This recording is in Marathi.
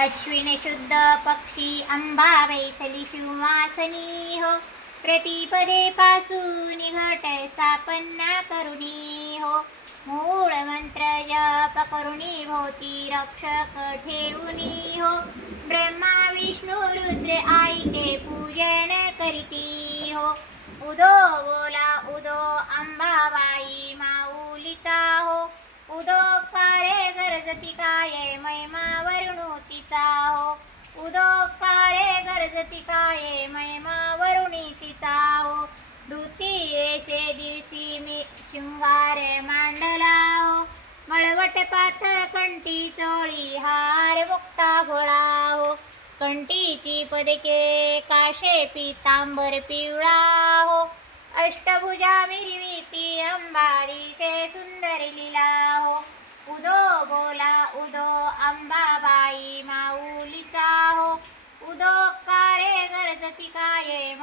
अश्विन शुद्ध पक्षी अंबा वैसली शिववासनी हो. प्रतिपदे पासून घट स्थापना करुणी हो. मूळ मंत्र जप करुणी भोवती रक्षक ठेवुनी हो. ब्रह्मा विष्णू रुद्र आईचे पूजन करीती हो. उदो बोला उदो अंबाबाई माऊलीचा हो. उदो काळे गरजती काय महिमा वरुणोतीचा हो. उदो काळे गरजती काय महिमा वरुणीतीचा हो. द्वितीयेसे दिवशी मी शृंगार मांडला हो. मळवट पाथ कंठी चोळी हार मुक्ता गोळा हो. कंठीची पदके काशे पितांबर पिवळा हो. अष्टभुजा मिरविती अंबारीसे सुंदर लीला हो. उदो बोला उदो अंबाबाई माऊलीचा हो. उदो काळे गरजती काय